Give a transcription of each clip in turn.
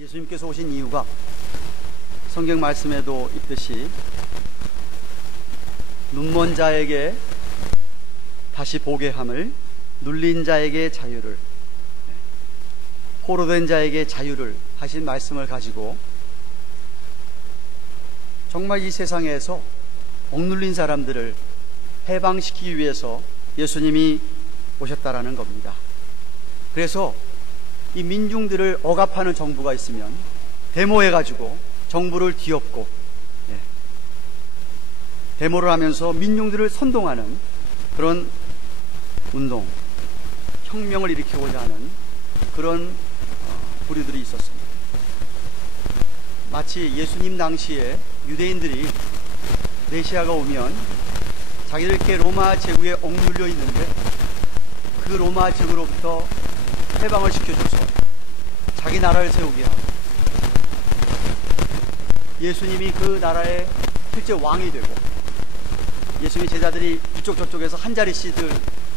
예수님께서 오신 이유가 성경 말씀에도 있듯이 눈먼 자에게 다시 보게 함을, 눌린 자에게 자유를, 포로된 자에게 자유를 하신 말씀을 가지고 정말 이 세상에서 억눌린 사람들을 해방시키기 위해서 예수님이 오셨다라는 겁니다. 그래서 이 민중들을 억압하는 정부가 있으면 데모해가지고 정부를 뒤엎고 데모를 하면서 민중들을 선동하는 그런 운동, 혁명을 일으키고자 하는 그런 부류들이 있었습니다. 마치 예수님 당시에 유대인들이 메시아가 오면 자기들 이렇게 로마 제국에 억눌려 있는데 그 로마 제국으로부터 해방을 시켜줘서 자기 나라를 세우게 하고 예수님이 그 나라의 실제 왕이 되고 예수님의 제자들이 이쪽 저쪽에서 한 자리씩들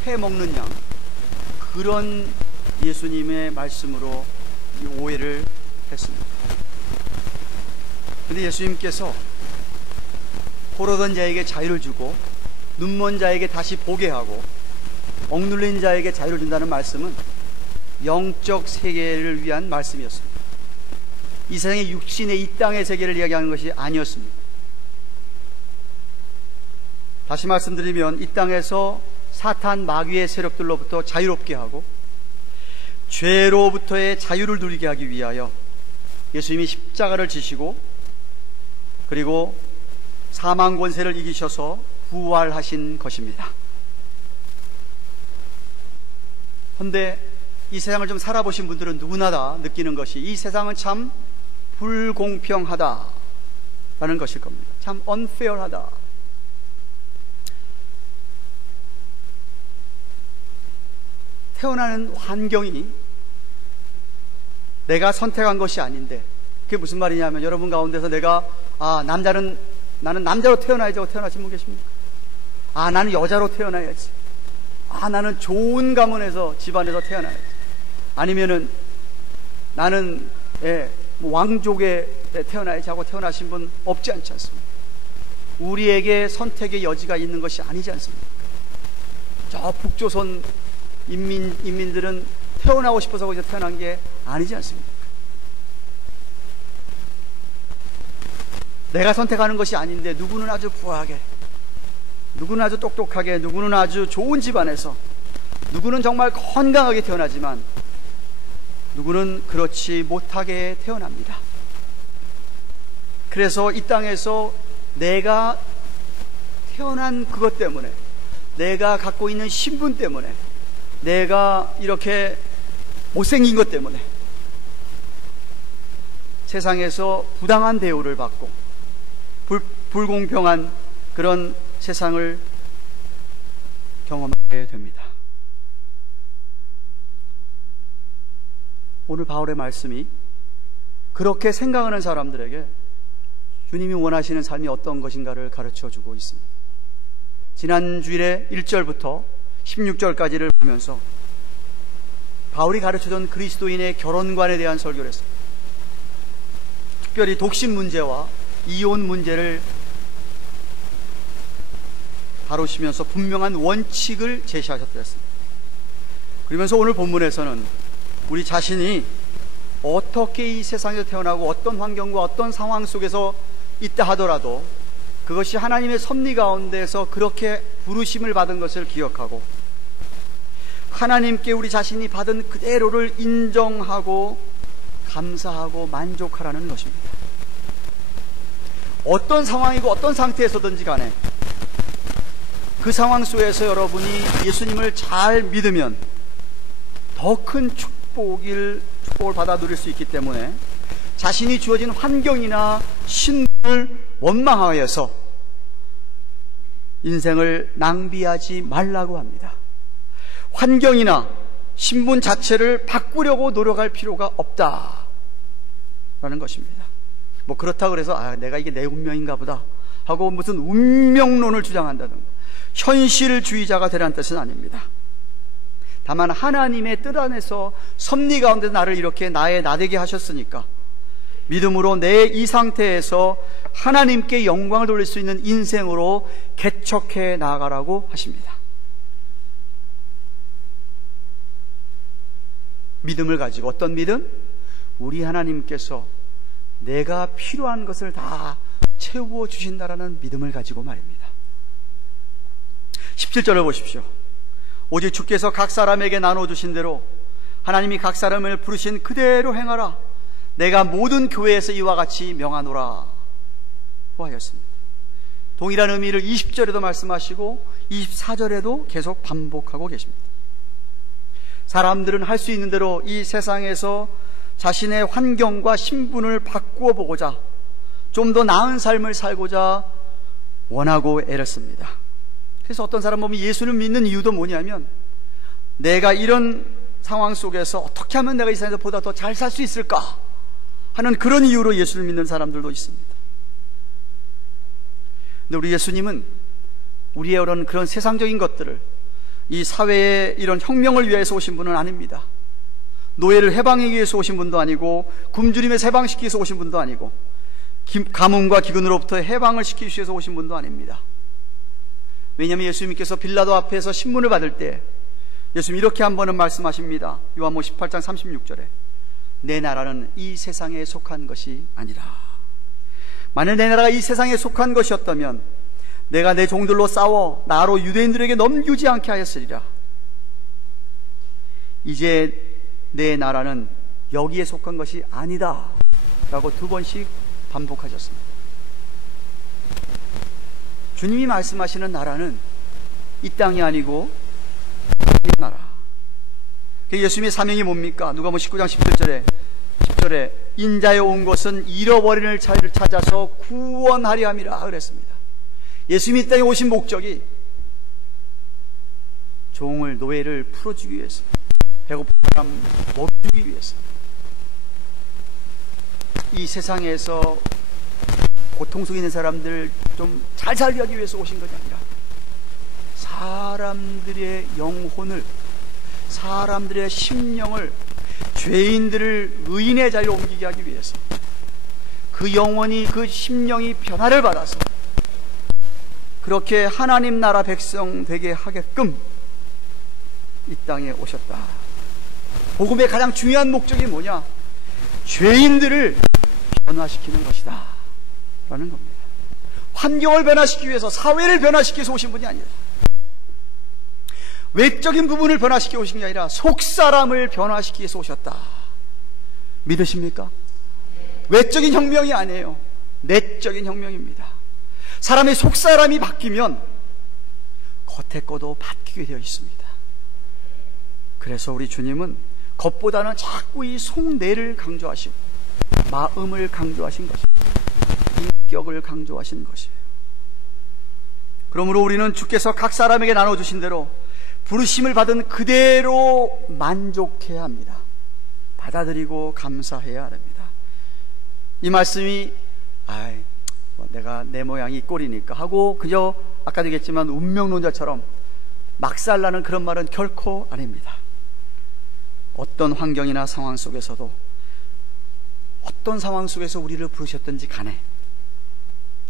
해먹는 양, 그런 예수님의 말씀으로 이 오해를 했습니다. 그런데 예수님께서 포로된 자에게 자유를 주고 눈먼 자에게 다시 보게 하고 억눌린 자에게 자유를 준다는 말씀은 영적 세계를 위한 말씀이었습니다. 이 세상의 육신의 이 땅의 세계를 이야기하는 것이 아니었습니다. 다시 말씀드리면 이 땅에서 사탄 마귀의 세력들로부터 자유롭게 하고 죄로부터의 자유를 누리게 하기 위하여 예수님이 십자가를 지시고 그리고 사망 권세를 이기셔서 부활하신 것입니다. 그런데 이 세상을 좀 살아보신 분들은 누구나 다 느끼는 것이 이 세상은 참 불공평하다라는 것일 겁니다. 참 unfair하다. 태어나는 환경이 내가 선택한 것이 아닌데, 그게 무슨 말이냐면 여러분 가운데서 내가 나는 남자로 태어나야지 하고 태어나신 분 계십니까? 나는 여자로 태어나야지. 나는 좋은 가문에서 집안에서 태어나야지. 아니면은 나는 왕족에 태어나야지 하고 태어나신 분 없지 않지 않습니까? 우리에게 선택의 여지가 있는 것이 아니지 않습니까? 저 북조선 인민들은 태어나고 싶어서 거기서 태어난 게 아니지 않습니까? 내가 선택하는 것이 아닌데 누구는 아주 부하게, 누구는 아주 똑똑하게, 누구는 아주 좋은 집안에서, 누구는 정말 건강하게 태어나지만 누구는 그렇지 못하게 태어납니다. 그래서 이 땅에서 내가 태어난 그것 때문에, 내가 갖고 있는 신분 때문에, 내가 이렇게 못생긴 것 때문에 세상에서 부당한 대우를 받고 불공평한 그런 세상을 경험하게 됩니다. 오늘 바울의 말씀이 그렇게 생각하는 사람들에게 주님이 원하시는 삶이 어떤 것인가를 가르쳐 주고 있습니다. 지난 주일에 1절부터 16절까지를 보면서 바울이 가르쳐준 그리스도인의 결혼관에 대한 설교를 했습니다. 특별히 독신 문제와 이혼 문제를 다루시면서 분명한 원칙을 제시하셨습니다. 그러면서 오늘 본문에서는 우리 자신이 어떻게 이 세상에서 태어나고 어떤 환경과 어떤 상황 속에서 있다 하더라도 그것이 하나님의 섭리 가운데서 그렇게 부르심을 받은 것을 기억하고 하나님께 우리 자신이 받은 그대로를 인정하고 감사하고 만족하라는 것입니다. 어떤 상황이고 어떤 상태에서든지 간에 그 상황 속에서 여러분이 예수님을 잘 믿으면 더 큰 축복을 받아 누릴 수 있기 때문에 자신이 주어진 환경이나 신분을 원망하여서 인생을 낭비하지 말라고 합니다. 환경이나 신분 자체를 바꾸려고 노력할 필요가 없다라는 것입니다. 뭐 그렇다 그래서 내가 이게 내 운명인가 보다 하고 무슨 운명론을 주장한다든가 현실주의자가 되라는 뜻은 아닙니다. 다만 하나님의 뜻 안에서 섭리 가운데 나를 이렇게 나의 나되게 하셨으니까 믿음으로 내 이 상태에서 하나님께 영광을 돌릴 수 있는 인생으로 개척해 나아가라고 하십니다. 믿음을 가지고, 어떤 믿음? 우리 하나님께서 내가 필요한 것을 다 채워 주신다라는 믿음을 가지고 말입니다. 17절을 보십시오. 오직 주께서 각 사람에게 나눠주신 대로 하나님이 각 사람을 부르신 그대로 행하라. 내가 모든 교회에서 이와 같이 명하노라 하였습니다. 동일한 의미를 20절에도 말씀하시고 24절에도 계속 반복하고 계십니다. 사람들은 할 수 있는 대로 이 세상에서 자신의 환경과 신분을 바꾸어 보고자, 좀 더 나은 삶을 살고자 원하고 애를 씁니다. 그래서 어떤 사람 보면 예수를 믿는 이유도 뭐냐면, 내가 이런 상황 속에서 어떻게 하면 내가 이 세상에서 보다 더 잘 살 수 있을까 하는 그런 이유로 예수를 믿는 사람들도 있습니다. 근데 우리 예수님은 우리의 그런 세상적인 것들을, 이 사회의 이런 혁명을 위해서 오신 분은 아닙니다. 노예를 해방하기 위해서 오신 분도 아니고, 굶주림에서 해방시키기 위해서 오신 분도 아니고, 가뭄과 기근으로부터 해방을 시키기 위해서 오신 분도 아닙니다. 왜냐하면 예수님께서 빌라도 앞에서 신문을 받을 때 예수님 이렇게 한 번은 말씀하십니다. 요한복음 18장 36절에 내 나라는 이 세상에 속한 것이 아니라, 만일 내 나라가 이 세상에 속한 것이었다면 내가 내 종들로 싸워 나로 유대인들에게 넘기지 않게 하였으리라. 이제 내 나라는 여기에 속한 것이 아니다 라고 2번씩 반복하셨습니다. 주님이 말씀하시는 나라는 이 땅이 아니고 이 나라. 예수님의 사명이 뭡니까? 누가복음 19장 10절에 인자에 온 것은 잃어버린 자를 찾아서 구원하려 함이라 그랬습니다. 예수님이 이 땅에 오신 목적이 종을, 노예를 풀어주기 위해서, 배고픈 사람 먹여주기 위해서, 이 세상에서 고통 속에 있는 사람들 좀 잘 살게 하기 위해서 오신 것이 아니라 사람들의 영혼을, 사람들의 심령을, 죄인들을 의인의 자리로 옮기게 하기 위해서, 그 영혼이, 그 심령이 변화를 받아서 그렇게 하나님 나라 백성 되게 하게끔 이 땅에 오셨다. 복음의 가장 중요한 목적이 뭐냐? 죄인들을 변화시키는 것이다 라는 겁니다. 환경을 변화시키기 위해서, 사회를 변화시키기 위해서 오신 분이 아니라, 외적인 부분을 변화시키기 오신 게 아니라 속사람을 변화시키기 위해서 오셨다. 믿으십니까? 외적인 혁명이 아니에요. 내적인 혁명입니다. 사람의 속사람이 바뀌면 겉에 거도 바뀌게 되어 있습니다. 그래서 우리 주님은 겉보다는 자꾸 이 속내를 강조하시고 마음을 강조하신 것입니다. 인격을 강조하신 것이에요. 그러므로 우리는 주께서 각 사람에게 나눠주신 대로 부르심을 받은 그대로 만족해야 합니다. 받아들이고 감사해야 합니다. 이 말씀이 내가 내 모양이 꼴이니까 하고 그저 아까도 얘기했지만 운명론자처럼 막살나는 그런 말은 결코 아닙니다. 어떤 환경이나 상황 속에서도, 어떤 상황 속에서 우리를 부르셨든지 간에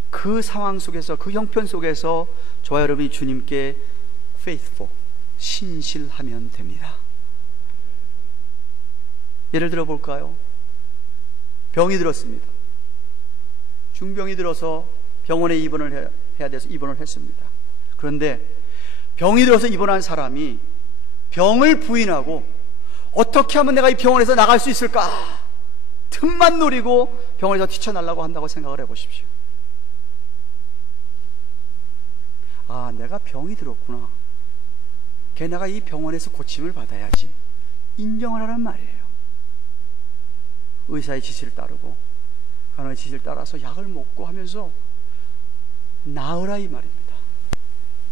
그 상황 속에서, 그 형편 속에서 저와 여러분이 주님께 faithful, 신실하면 됩니다. 예를 들어 볼까요? 병이 들었습니다. 중병이 들어서 병원에 입원을 해야 돼서 입원을 했습니다. 그런데 병이 들어서 입원한 사람이 병을 부인하고 어떻게 하면 내가 이 병원에서 나갈 수 있을까? 틈만 노리고 병원에서 뛰쳐나려고 한다고 생각을 해보십시오. 내가 병이 들었구나. 내가 이 병원에서 고침을 받아야지. 인정을 하란 말이에요. 의사의 지시를 따르고 간호의 지시를 따라서 약을 먹고 하면서 나으라 이 말입니다.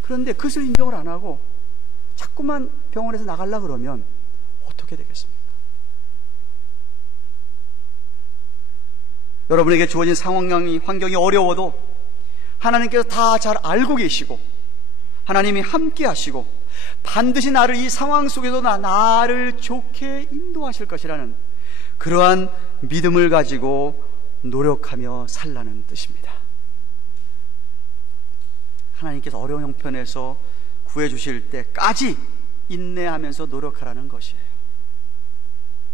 그런데 그것을 인정을 안 하고 자꾸만 병원에서 나가려고 그러면 어떻게 되겠습니까? 여러분에게 주어진 환경이 어려워도 하나님께서 다 잘 알고 계시고 하나님이 함께 하시고 반드시 나를 이 상황 속에서 나를 좋게 인도하실 것이라는 그러한 믿음을 가지고 노력하며 살라는 뜻입니다. 하나님께서 어려운 형편에서 구해주실 때까지 인내하면서 노력하라는 것이에요.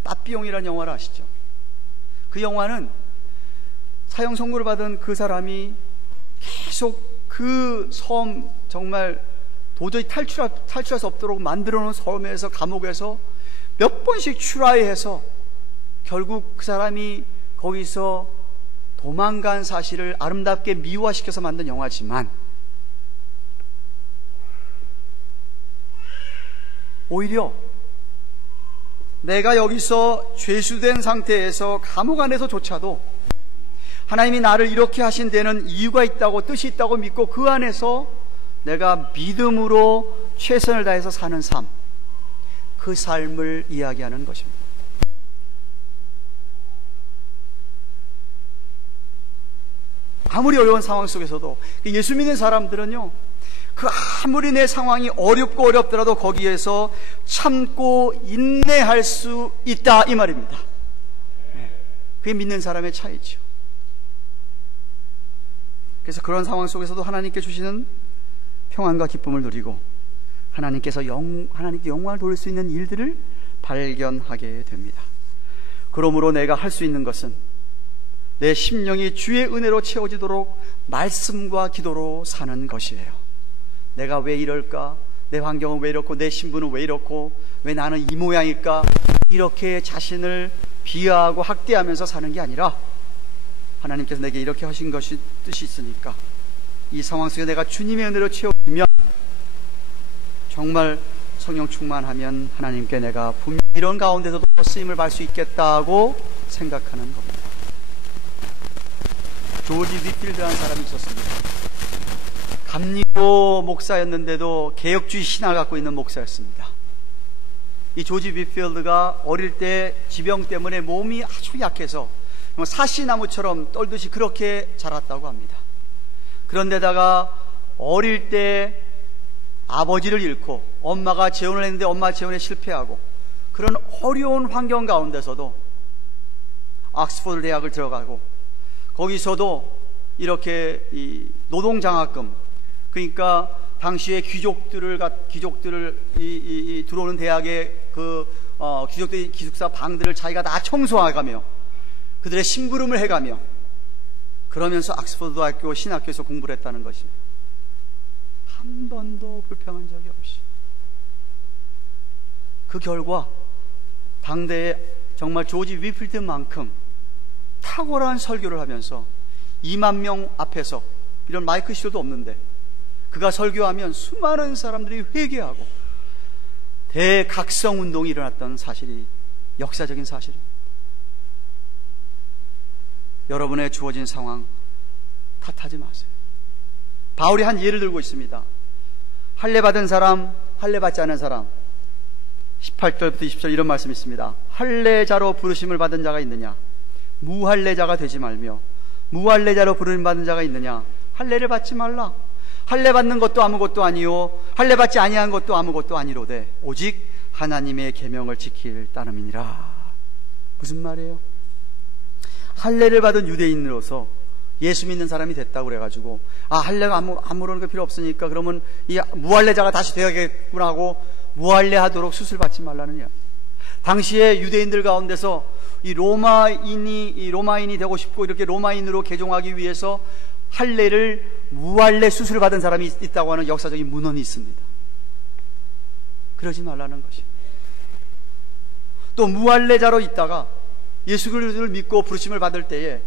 빠삐용이라는 영화를 아시죠? 그 영화는 사형 선고를 받은 그 사람이 계속 그 섬, 정말 도저히 탈출할 수 없도록 만들어 놓은 섬에서, 감옥에서 몇 번씩 트라이해서 결국 그 사람이 거기서 도망간 사실을 아름답게 미화시켜서 만든 영화지만, 오히려 내가 여기서 죄수된 상태에서 감옥 안에서조차도 하나님이 나를 이렇게 하신 데는 이유가 있다고, 뜻이 있다고 믿고 그 안에서 내가 믿음으로 최선을 다해서 사는 삶, 그 삶을 이야기하는 것입니다. 아무리 어려운 상황 속에서도 예수 믿는 사람들은요, 그 아무리 내 상황이 어렵고 어렵더라도 거기에서 참고 인내할 수 있다, 이 말입니다. 그게 믿는 사람의 차이죠. 그래서 그런 상황 속에서도 하나님께 주시는 평안과 기쁨을 누리고 하나님께 영광을 돌릴 수 있는 일들을 발견하게 됩니다. 그러므로 내가 할 수 있는 것은 내 심령이 주의 은혜로 채워지도록 말씀과 기도로 사는 것이에요. 내가 왜 이럴까? 내 환경은 왜 이렇고, 내 신분은 왜 이렇고, 왜 나는 이 모양일까? 이렇게 자신을 비하하고 학대하면서 사는 게 아니라, 하나님께서 내게 이렇게 하신 것이 뜻이 있으니까 이 상황 속에 내가 주님의 은혜로 채워지면, 정말 성령 충만하면 하나님께 내가 분명히 이런 가운데서도 쓰임을 받을 수 있겠다고 생각하는 겁니다. 조지 위필드라는 사람이 있었습니다. 감리교 목사였는데도 개혁주의 신앙을 갖고 있는 목사였습니다. 이 조지 위필드가 어릴 때 지병 때문에 몸이 아주 약해서 사시나무처럼 떨듯이 그렇게 자랐다고 합니다. 그런데다가 어릴 때 아버지를 잃고 엄마가 재혼을 했는데 엄마 재혼에 실패하고, 그런 어려운 환경 가운데서도 옥스퍼드 대학을 들어가고, 거기서도 이렇게 이 노동장학금, 그러니까 당시에 귀족들을 들어오는 대학의 귀족들 기숙사 방들을 자기가 다 청소해가며 그들의 심부름을 해가며, 그러면서 옥스퍼드 학교 신학교에서 공부를 했다는 것입니다. 한 번도 불평한 적이 없이. 그 결과 당대에 정말 조지 위필드만큼 탁월한 설교를 하면서 2만 명 앞에서, 이런 마이크 시도도 없는데 그가 설교하면 수많은 사람들이 회개하고 대각성 운동이 일어났던 사실이 역사적인 사실입니다. 여러분의 주어진 상황 탓하지 마세요. 바울이 한 예를 들고 있습니다. 할례 받은 사람, 할례 받지 않은 사람. 18절부터 20절 이런 말씀이 있습니다. 할례자로 부르심을 받은 자가 있느냐? 무할례자가 되지 말며, 무할례자로 부르심 받은 자가 있느냐? 할례를 받지 말라. 할례 받는 것도 아무것도 아니요, 할례 받지 아니한 것도 아무것도 아니로되 오직 하나님의 계명을 지킬 따름이니라. 무슨 말이에요? 할례를 받은 유대인으로서 예수 믿는 사람이 됐다고 그래가지고, 할례가 아무런 거 필요 없으니까 그러면 이 무할례자가 다시 되야겠구나 하고 무할례 하도록 수술 받지 말라는 이야. 당시에 유대인들 가운데서 이 로마인이 되고 싶고 이렇게 로마인으로 개종하기 위해서 할례를 무할례 수술을 받은 사람이 있다고 하는 역사적인 문헌이 있습니다. 그러지 말라는 것이에요. 또 무할례자로 있다가 예수 그리스도를 믿고 부르심을 받을 때에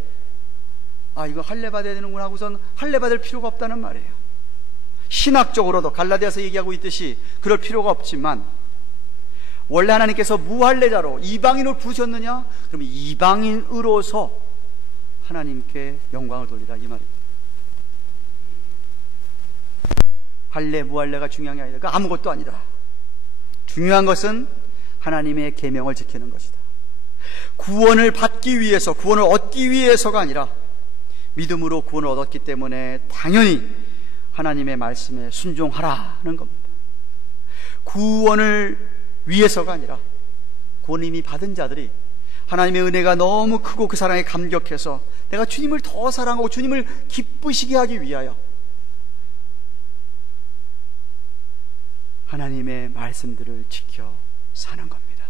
이거 할례 받아야 되는구나 하고선 할례 받을 필요가 없다는 말이에요. 신학적으로도 갈라디아서 얘기하고 있듯이 그럴 필요가 없지만, 원래 하나님께서 무할례자로 이방인으로 부르셨느냐? 그러면 이방인으로서 하나님께 영광을 돌리라, 이 말입니다. 할례 무할례가 중요한 게 아니다. 그 아무것도 아니다. 중요한 것은 하나님의 계명을 지키는 것이다. 구원을 받기 위해서, 구원을 얻기 위해서가 아니라 믿음으로 구원을 얻었기 때문에 당연히 하나님의 말씀에 순종하라는 겁니다. 구원을 위해서가 아니라 구원 이미 받은 자들이 하나님의 은혜가 너무 크고 그 사랑에 감격해서 내가 주님을 더 사랑하고 주님을 기쁘시게 하기 위하여 하나님의 말씀들을 지켜 사는 겁니다.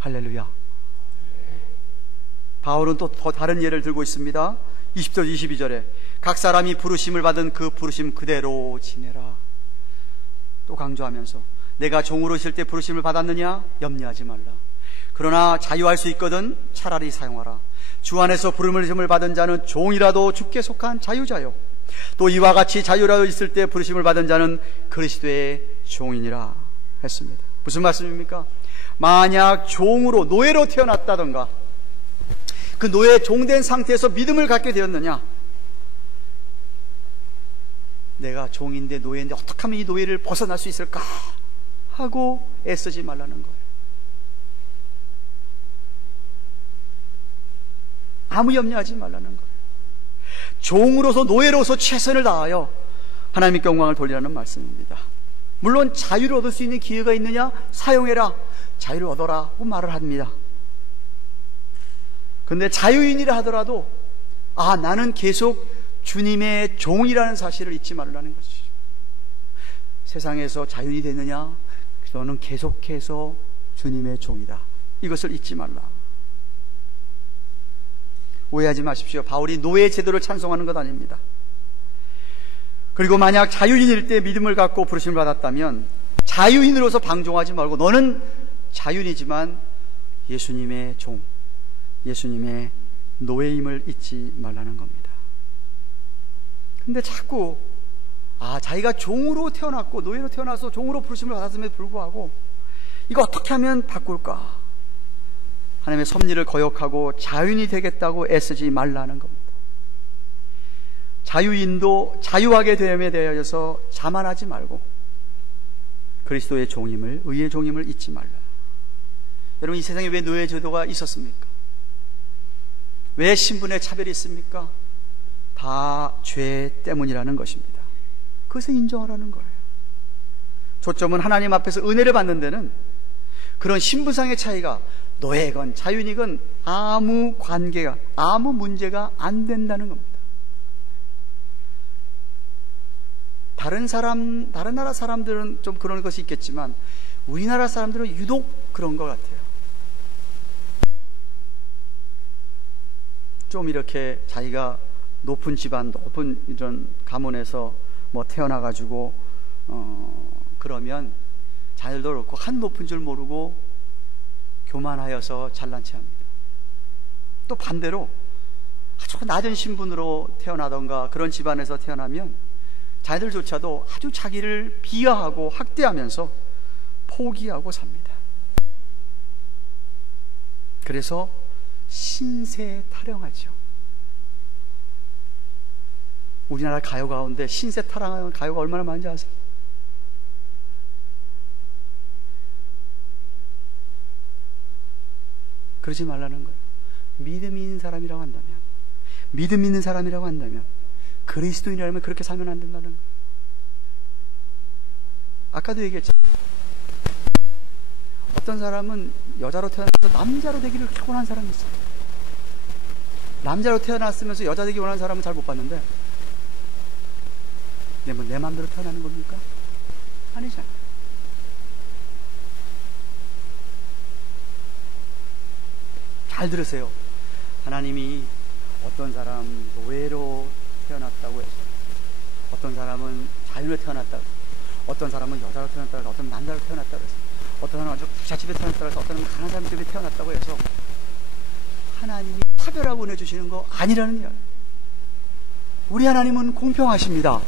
할렐루야. 바울은 또 더 다른 예를 들고 있습니다. 20절 22절에 각 사람이 부르심을 받은 그 부르심 그대로 지내라. 또 강조하면서 내가 종으로 있을 때 부르심을 받았느냐? 염려하지 말라. 그러나 자유할 수 있거든 차라리 사용하라. 주 안에서 부르심을 받은 자는 종이라도 주께 속한 자유자요. 또 이와 같이 자유라도 있을 때 부르심을 받은 자는 그리스도의 종이니라 했습니다. 무슨 말씀입니까? 만약 종으로 노예로 태어났다던가 그 노예 종된 상태에서 믿음을 갖게 되었느냐? 내가 종인데 노예인데 어떻게 하면 이 노예를 벗어날 수 있을까? 하고 애쓰지 말라는 거예요. 아무 염려하지 말라는 거예요. 종으로서 노예로서 최선을 다하여 하나님께 영광을 돌리라는 말씀입니다. 물론 자유를 얻을 수 있는 기회가 있느냐? 사용해라. 자유를 얻어라고 말을 합니다. 그런데 자유인이라 하더라도 나는 계속 주님의 종이라는 사실을 잊지 말라는 것이죠. 세상에서 자유인이 되느냐? 너는 계속해서 주님의 종이다. 이것을 잊지 말라. 오해하지 마십시오. 바울이 노예 제도를 찬송하는 것 아닙니다. 그리고 만약 자유인일 때 믿음을 갖고 부르심을 받았다면 자유인으로서 방종하지 말고 너는 자유인이지만 예수님의 종, 예수님의 노예임을 잊지 말라는 겁니다. 근데 자꾸 자기가 종으로 태어났고 노예로 태어나서 종으로 부르심을 받았음에도 불구하고 이거 어떻게 하면 바꿀까? 하나님의 섭리를 거역하고 자유인이 되겠다고 애쓰지 말라는 겁니다. 자유인도 자유하게 됨에 대하여서 자만하지 말고 그리스도의 종임을, 의의 종임을 잊지 말라. 여러분, 이 세상에 왜 노예 제도가 있었습니까? 왜 신분의 차별이 있습니까? 다 죄 때문이라는 것입니다. 그것을 인정하라는 거예요. 초점은 하나님 앞에서 은혜를 받는 데는 그런 신분상의 차이가 노예건 자유인이건 아무 관계가, 아무 문제가 안 된다는 겁니다. 다른 나라 사람들은 좀 그런 것이 있겠지만 우리나라 사람들은 유독 그런 것 같아요. 좀 이렇게 자기가 높은 집안, 높은 이런 가문에서 태어나가지고 그러면 자녀들도 그렇고 한 높은 줄 모르고 교만하여서 잘난 체 합니다. 또 반대로 아주 낮은 신분으로 태어나던가 그런 집안에서 태어나면 자녀들조차도 아주 자기를 비하하고 학대하면서 포기하고 삽니다. 그래서 신세 타령하죠. 우리나라 가요 가운데 신세 타령하는 가요가 얼마나 많은지 아세요? 그러지 말라는 거예요. 믿음 있는 사람이라고 한다면 그리스도인이라면 그렇게 살면 안 된다는 거예요. 아까도 얘기했잖아요. 어떤 사람은 여자로 태어나서 남자로 되기를 원하는 사람이 있어요. 남자로 태어났으면서 여자 되기 원하는 사람은 잘 못 봤는데 내 마음대로 태어나는 겁니까? 아니잖아요. 잘 들으세요. 하나님이 어떤 사람 노예로 태어났다고 해서, 어떤 사람은 자유로 태어났다고 해서, 어떤 사람은 여자로 태어났다고 해서, 어떤 남자로 태어났다고 해서, 어떤 사람은 아주 부잣집에 태어났다고 해서, 어떤 사람은 가난한 사람 집에 태어났다고 해서 하나님이 차별하고 내주시는 거 아니라는 이야기. 우리 하나님은 공평하십니다.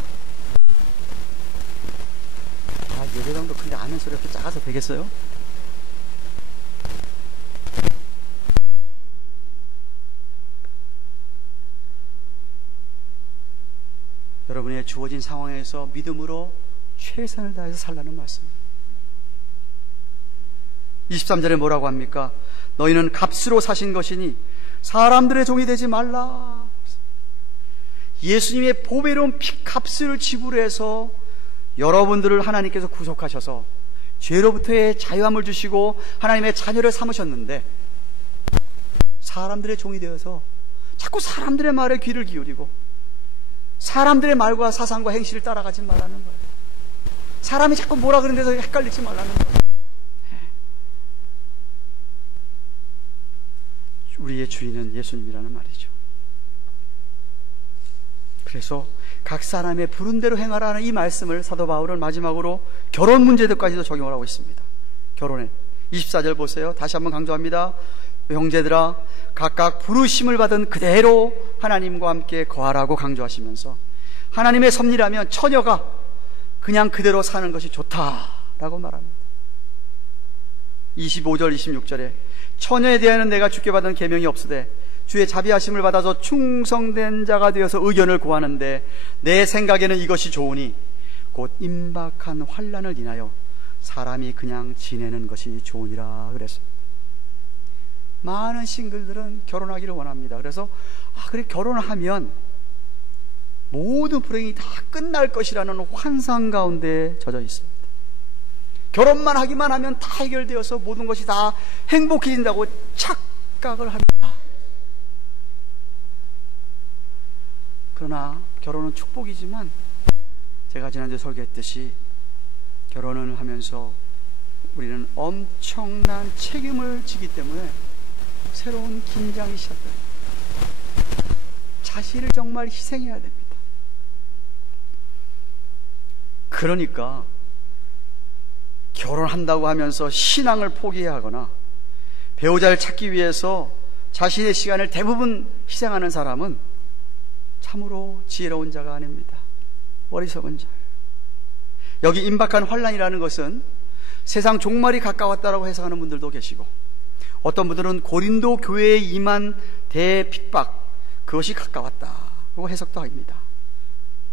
예배당도 근데 아멘 소리가 이렇게 작아서 되겠어요? 여러분의 주어진 상황에서 믿음으로 최선을 다해서 살라는 말씀입니다. 23절에 뭐라고 합니까? 너희는 값으로 사신 것이니 사람들의 종이 되지 말라. 예수님의 보배로운 피값을 지불해서 여러분들을 하나님께서 구속하셔서 죄로부터의 자유함을 주시고 하나님의 자녀를 삼으셨는데 사람들의 종이 되어서 자꾸 사람들의 말에 귀를 기울이고 사람들의 말과 사상과 행실을 따라가지 말라는 거예요. 사람이 자꾸 뭐라 그러는 데서 헷갈리지 말라는 거예요. 우리의 주인은 예수님이라는 말이죠. 그래서 각 사람의 부른 대로 행하라는 이 말씀을 사도 바울은 마지막으로 결혼 문제들까지도 적용을 하고 있습니다. 결혼에 24절 보세요. 다시 한번 강조합니다. 형제들아, 각각 부르심을 받은 그대로 하나님과 함께 거하라고 강조하시면서 하나님의 섭리라면 처녀가 그냥 그대로 사는 것이 좋다라고 말합니다. 25절 26절에 처녀에 대하여는 내가 주께 받은 계명이 없으되 주의 자비하심을 받아서 충성된 자가 되어서 의견을 구하는데 내 생각에는 이것이 좋으니 곧 임박한 환난을 인하여 사람이 그냥 지내는 것이 좋으니라 그랬습니다. 많은 싱글들은 결혼하기를 원합니다. 그래서 그래 결혼을 하면 모든 불행이 다 끝날 것이라는 환상 가운데 젖어 있습니다. 결혼만 하기만 하면 다 해결되어서 모든 것이 다 행복해진다고 착각을 합니다. 그러나 결혼은 축복이지만 제가 지난주에 설교했듯이 결혼을 하면서 우리는 엄청난 책임을 지기 때문에 새로운 긴장이 시작됩니다. 자신을 정말 희생해야 됩니다. 그러니까 결혼한다고 하면서 신앙을 포기하거나 배우자를 찾기 위해서 자신의 시간을 대부분 희생하는 사람은 참으로 지혜로운 자가 아닙니다. 어리석은 자예요. 여기 임박한 환난이라는 것은 세상 종말이 가까웠다라고 해석하는 분들도 계시고 어떤 분들은 고린도 교회에 임한 대핍박 그것이 가까웠다고 해석도 합니다.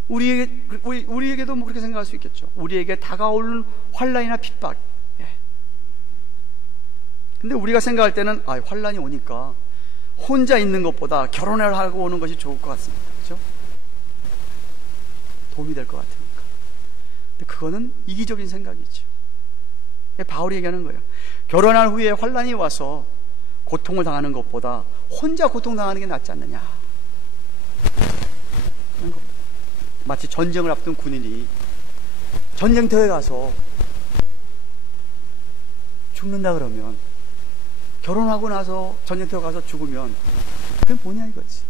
우리에게도 뭐 그렇게 생각할 수 있겠죠. 우리에게 다가오는 환난이나 핍박. 근데 우리가 생각할 때는 환난이 오니까 혼자 있는 것보다 결혼을 하고 오는 것이 좋을 것 같습니다. 그렇죠? 도움이 될 것 같으니까. 근데 그거는 이기적인 생각이죠. 바울이 얘기하는 거예요. 결혼한 후에 환난이 와서 고통을 당하는 것보다 혼자 고통당하는 게 낫지 않느냐. 마치 전쟁을 앞둔 군인이 전쟁터에 가서 죽는다 그러면 결혼하고 나서 전쟁터에 가서 죽으면 그게 뭐냐 이거지.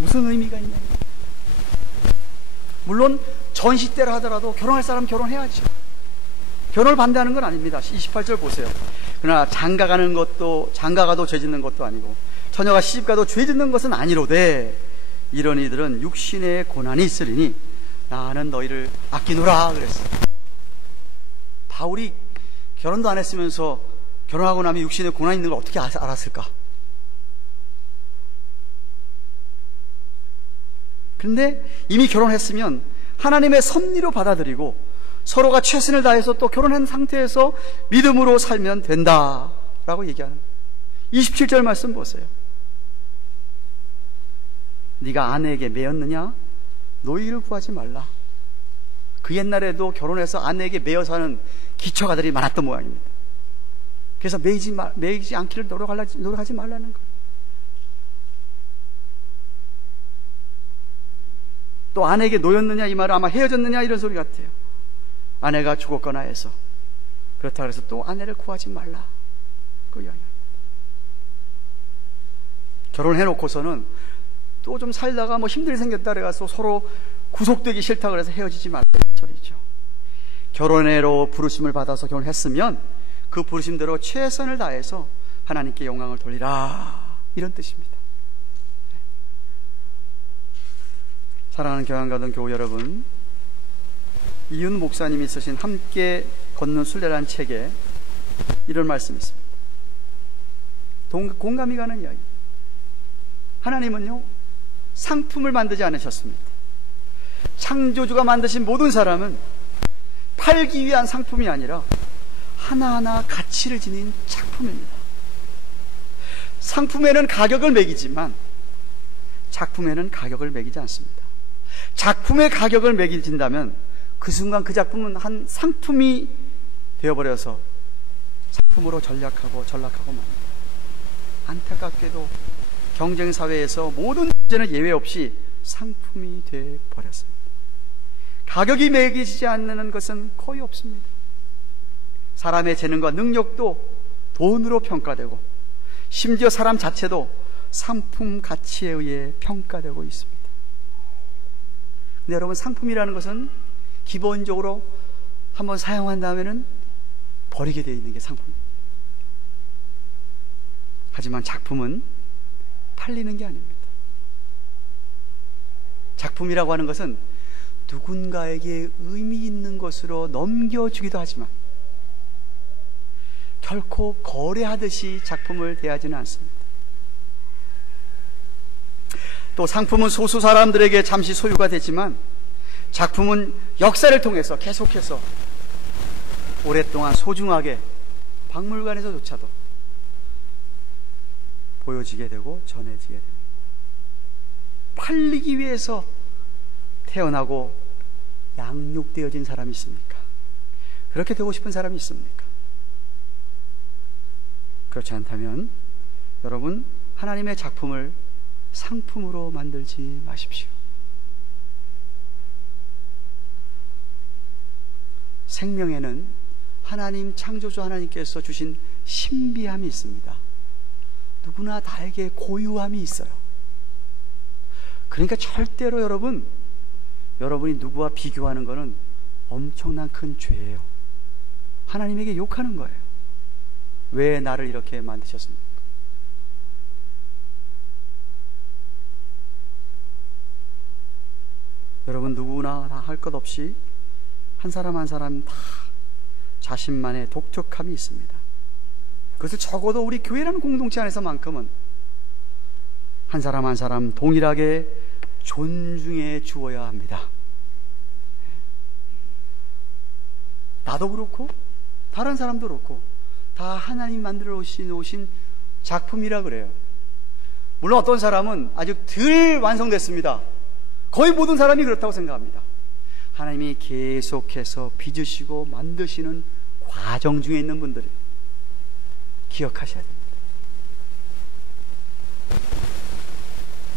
무슨 의미가 있냐. 물론 전시 때라 하더라도 결혼할 사람 결혼해야죠. 결혼을 반대하는 건 아닙니다. 28절 보세요. 그러나 장가가도 죄 짓는 것도 아니고 처녀가 시집가도 죄 짓는 것은 아니로되 이런 이들은 육신의 고난이 있으리니 나는 너희를 아끼노라 그랬어요. 바울이 결혼도 안 했으면서 결혼하고 나면 육신의 고난이 있는 걸 어떻게 알았을까? 그런데 이미 결혼했으면 하나님의 섭리로 받아들이고 서로가 최선을 다해서 또 결혼한 상태에서 믿음으로 살면 된다라고 얘기하는 거예요. 27절 말씀 보세요. 네가 아내에게 매였느냐? 노이를 구하지 말라. 그 옛날에도 결혼해서 아내에게 매여 사는 기처가들이 많았던 모양입니다. 그래서 매이지 않기를 노력하지 말라는 거예요. 또 아내에게 놓였느냐 이 말은 아마 헤어졌느냐 이런 소리 같아요. 아내가 죽었거나 해서 그렇다 그래서 또 아내를 구하지 말라 그 이야기입니다. 결혼해놓고서는 또 좀 살다가 뭐 힘들게 생겼다 그래서 서로 구속되기 싫다 그래서 헤어지지 말라는 소리죠. 결혼해로 부르심을 받아서 결혼했으면 그 부르심대로 최선을 다해서 하나님께 영광을 돌리라 이런 뜻입니다. 사랑하는 교양가든 교우 여러분, 이윤 목사님이 쓰신 함께 걷는 순례라는 책에 이런 말씀이 있습니다. 공감이 가는 이야기. 하나님은요 상품을 만들지 않으셨습니다. 창조주가 만드신 모든 사람은 팔기 위한 상품이 아니라 하나하나 가치를 지닌 작품입니다. 상품에는 가격을 매기지만 작품에는 가격을 매기지 않습니다. 작품의 가격을 매긴다면 그 순간 그 작품은 한 상품이 되어버려서 상품으로 전락하고 맙니다. 안타깝게도 경쟁사회에서 모든 문제는 예외 없이 상품이 돼 버렸습니다. 가격이 매기지 않는 것은 거의 없습니다. 사람의 재능과 능력도 돈으로 평가되고, 심지어 사람 자체도 상품 가치에 의해 평가되고 있습니다. 근데 여러분, 상품이라는 것은 기본적으로 한번 사용한 다음에는 버리게 되어 있는 게 상품입니다. 하지만 작품은 팔리는 게 아닙니다. 작품이라고 하는 것은 누군가에게 의미 있는 것으로 넘겨주기도 하지만 결코 거래하듯이 작품을 대하지는 않습니다. 또 상품은 소수 사람들에게 잠시 소유가 되지만 작품은 역사를 통해서 계속해서 오랫동안 소중하게 박물관에서조차도 보여지게 되고 전해지게 됩니다. 팔리기 위해서 태어나고 양육되어진 사람이 있습니까? 그렇게 되고 싶은 사람이 있습니까? 그렇지 않다면 여러분, 하나님의 작품을 상품으로 만들지 마십시오. 생명에는 하나님, 창조주 하나님께서 주신 신비함이 있습니다. 누구나 다에게 고유함이 있어요. 그러니까 절대로 여러분이 누구와 비교하는 것은 엄청난 큰 죄예요. 하나님에게 욕하는 거예요. 왜 나를 이렇게 만드셨습니까? 여러분, 누구나 다 할 것 없이 한 사람 한 사람 다 자신만의 독특함이 있습니다. 그것을 적어도 우리 교회라는 공동체 안에서만큼은 한 사람 한 사람 동일하게 존중해 주어야 합니다. 나도 그렇고 다른 사람도 그렇고 다 하나님 만들어 오신 작품이라 그래요. 물론 어떤 사람은 아직 덜 완성됐습니다. 거의 모든 사람이 그렇다고 생각합니다. 하나님이 계속해서 빚으시고 만드시는 과정 중에 있는 분들이 기억하셔야 됩니다.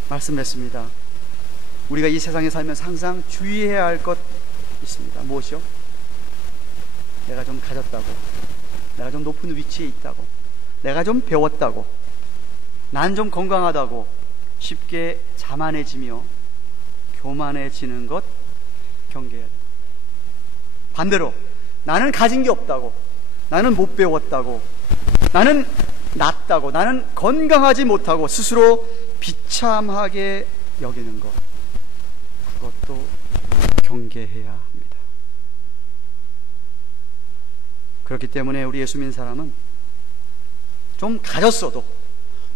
말씀했습니다. 우리가 이 세상에 살면서 항상 주의해야 할 것 있습니다. 무엇이요? 내가 좀 가졌다고, 내가 좀 높은 위치에 있다고, 내가 좀 배웠다고, 난 좀 건강하다고 쉽게 자만해지며 교만해지는 것 경계해야 됩니다. 반대로 나는 가진 게 없다고, 나는 못 배웠다고, 나는 낫다고, 나는 건강하지 못하고 스스로 비참하게 여기는 것, 그것도 경계해야 합니다. 그렇기 때문에 우리 예수 믿는 사람은 좀 가졌어도,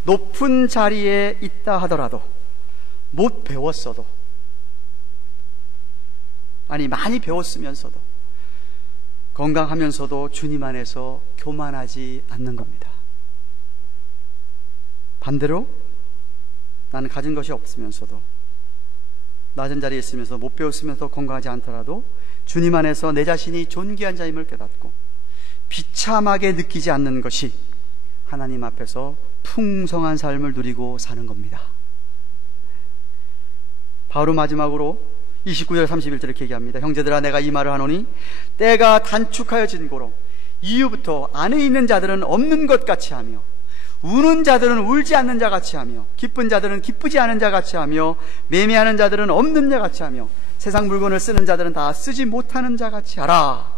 높은 자리에 있다 하더라도, 못 배웠어도, 아니 많이 배웠으면서도, 건강하면서도 주님 안에서 교만하지 않는 겁니다. 반대로 나는 가진 것이 없으면서도, 낮은 자리에 있으면서, 못 배웠으면서 건강하지 않더라도 주님 안에서 내 자신이 존귀한 자임을 깨닫고 비참하게 느끼지 않는 것이 하나님 앞에서 풍성한 삶을 누리고 사는 겁니다. 바로 마지막으로 29절 31절 이렇게 얘기합니다. 형제들아, 내가 이 말을 하노니 때가 단축하여진 고로 이후부터 안에 있는 자들은 없는 것 같이 하며, 우는 자들은 울지 않는 자 같이 하며, 기쁜 자들은 기쁘지 않은 자 같이 하며, 매매하는 자들은 없는 자 같이 하며, 세상 물건을 쓰는 자들은 다 쓰지 못하는 자 같이 하라.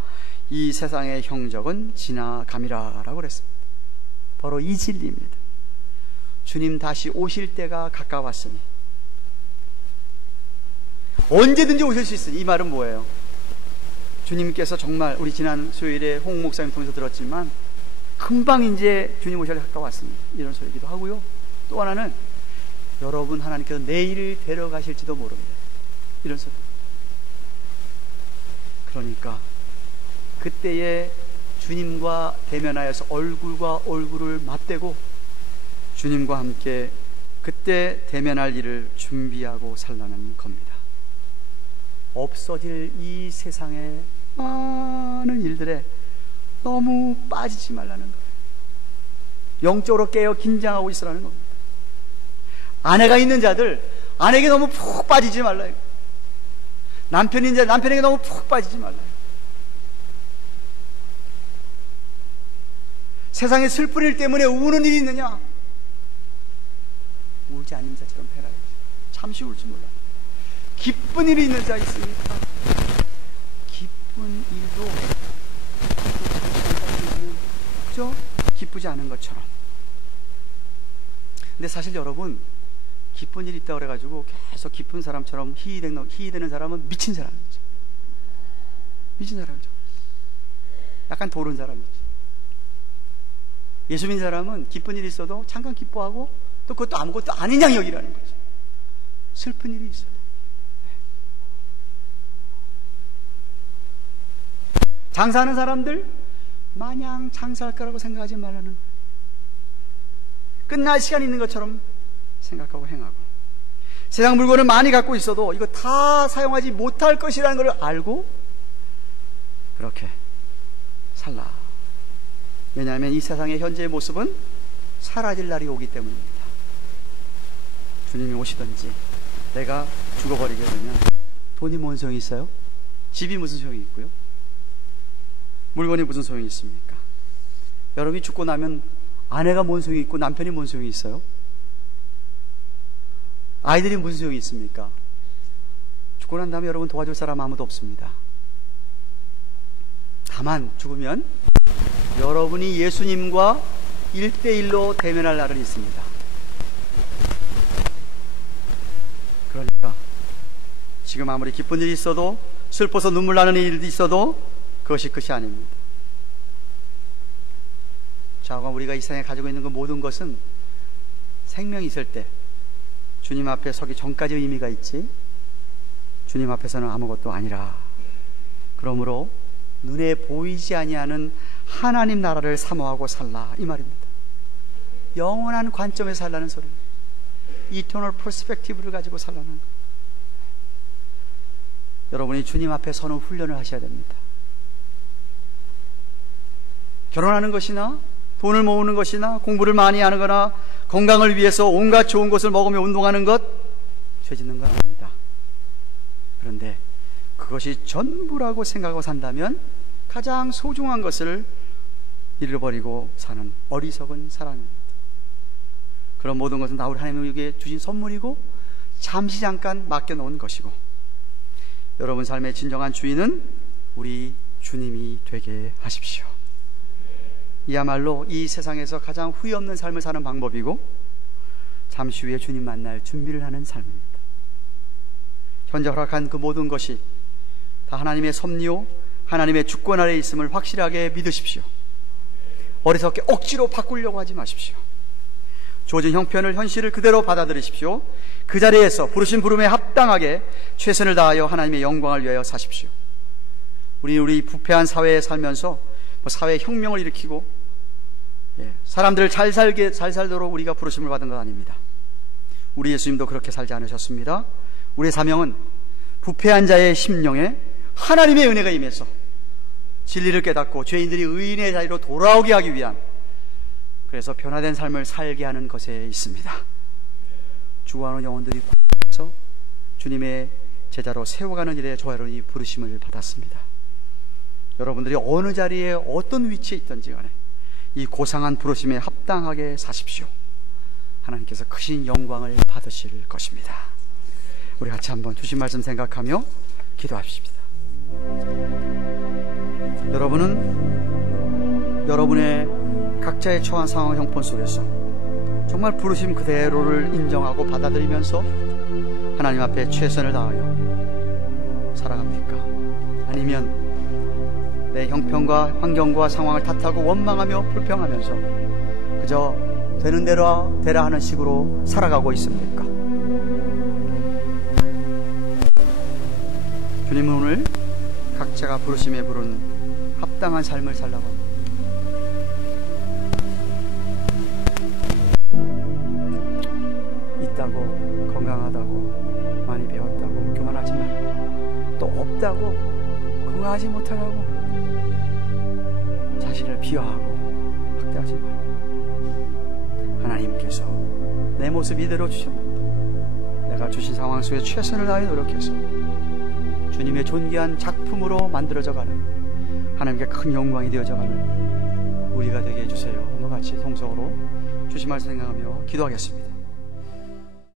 이 세상의 형적은 지나감이라 라고 그랬습니다. 바로 이 진리입니다. 주님 다시 오실 때가 가까웠으니, 언제든지 오실 수 있으니, 이 말은 뭐예요? 주님께서 정말 우리 지난 수요일에 홍 목사님 통해서 들었지만 금방 이제 주님 오실 때 가까웠습니다, 이런 소리기도 하고요. 또 하나는 여러분 하나님께서 내일 데려가실지도 모릅니다, 이런 소리. 그러니까 그때에 주님과 대면하여서 얼굴과 얼굴을 맞대고 주님과 함께 그때 대면할 일을 준비하고 살라는 겁니다. 없어질 이 세상의 많은 일들에 너무 빠지지 말라는 거예요. 영적으로 깨어 긴장하고 있으라는 겁니다. 아내가 있는 자들, 아내에게 너무 푹 빠지지 말라요. 남편이 있는 자, 남편에게 너무 푹 빠지지 말라요. 세상에 슬픈 일 때문에 우는 일이 있느냐? 울지 않는 자처럼 해라. 잠시 울지 몰라. 기쁜 일이 있는 자 있습니까? 기쁜 일도 그저 기쁘지 않은 것처럼. 근데 사실 여러분, 기쁜 일이 있다고 그래가지고 계속 기쁜 사람처럼 희희되는 사람은 미친 사람이죠. 미친 사람이죠. 약간 도른 사람이죠. 예수 믿는 사람은 기쁜 일이 있어도 잠깐 기뻐하고 또 그것도 아무것도 아닌 양 여기라는 거죠. 슬픈 일이 있어요. 장사하는 사람들 마냥 장사할 거라고 생각하지 말라는 거예요. 끝날 시간이 있는 것처럼 생각하고 행하고, 세상 물건을 많이 갖고 있어도 이거 다 사용하지 못할 것이라는 걸 알고 그렇게 살라. 왜냐하면 이 세상의 현재의 모습은 사라질 날이 오기 때문입니다. 주님이 오시든지 내가 죽어버리게 되면 돈이 뭔 소용이 있어요? 집이 무슨 소용이 있고요? 물건이 무슨 소용이 있습니까? 여러분이 죽고 나면 아내가 뭔 소용이 있고 남편이 뭔 소용이 있어요? 아이들이 무슨 소용이 있습니까? 죽고 난 다음에 여러분 도와줄 사람 아무도 없습니다. 다만 죽으면 여러분이 예수님과 1대1로 대면할 날은 있습니다. 그러니까 지금 아무리 기쁜 일이 있어도, 슬퍼서 눈물 나는 일이 있어도 그것이 끝이 아닙니다. 자, 우리가 이 세상에 가지고 있는 그 모든 것은 생명이 있을 때 주님 앞에 서기 전까지 의미가 있지, 주님 앞에서는 아무것도 아니라. 그러므로 눈에 보이지 아니하는 하나님 나라를 사모하고 살라, 이 말입니다. 영원한 관점에서 살라는 소리입니다. 이터널 퍼스펙티브를 가지고 살라는 것. 여러분이 주님 앞에 서는 훈련을 하셔야 됩니다. 결혼하는 것이나 돈을 모으는 것이나 공부를 많이 하는 거나 건강을 위해서 온갖 좋은 것을 먹으며 운동하는 것, 죄 짓는 건 아닙니다. 그런데 그것이 전부라고 생각하고 산다면 가장 소중한 것을 잃어버리고 사는 어리석은 사람입니다. 그런 모든 것은 다 우리 하나님에게 주신 선물이고 잠시 잠깐 맡겨놓은 것이고, 여러분 삶의 진정한 주인은 우리 주님이 되게 하십시오. 이야말로 이 세상에서 가장 후회 없는 삶을 사는 방법이고, 잠시 후에 주님 만날 준비를 하는 삶입니다. 현재 허락한 그 모든 것이 다 하나님의 섭리요, 하나님의 주권 아래에 있음을 확실하게 믿으십시오. 어리석게 억지로 바꾸려고 하지 마십시오. 주어진 형편을, 현실을 그대로 받아들이십시오. 그 자리에서 부르신 부름에 합당하게 최선을 다하여 하나님의 영광을 위하여 사십시오. 우리 부패한 사회에 살면서 사회 혁명을 일으키고 사람들을 잘 살도록 우리가 부르심을 받은 것 아닙니다. 우리 예수님도 그렇게 살지 않으셨습니다. 우리의 사명은 부패한 자의 심령에 하나님의 은혜가 임해서 진리를 깨닫고 죄인들이 의인의 자리로 돌아오게 하기 위한, 그래서 변화된 삶을 살게 하는 것에 있습니다. 주구하는 영혼들이 구해서 주님의 제자로 세워가는 일에 저희로 부르심을 받았습니다. 여러분들이 어느 자리에 어떤 위치에 있든지 간에 이 고상한 부르심에 합당하게 사십시오. 하나님께서 크신 영광을 받으실 것입니다. 우리 같이 한번 주신 말씀 생각하며 기도합시다. 여러분은 여러분의 각자의 처한 상황 형편 속에서 정말 부르심 그대로를 인정하고 받아들이면서 하나님 앞에 최선을 다하여 살아갑니까? 아니면 내 형편과 환경과 상황을 탓하고 원망하며 불평하면서 그저 되는 대로 되라 하는 식으로 살아가고 있습니까? 주님은 오늘 각자가 부르심에 부른 합당한 삶을 살라고 합니다. 있다고, 건강하다고, 많이 배웠다고 교만하지 말고, 또 없다고 건강하지 못하다고 자신 나를 비하하고 학대하지 말고 하나님께서 내 모습 이대로 주셨는데 내가 주신 상황 속에 최선을 다해 노력해서 주님의 존귀한 작품으로 만들어져가는 하나님께 큰 영광이 되어져가는 우리가 되게 해주세요. 오늘 같이 성성으로 주신 말씀 생각하며 기도하겠습니다.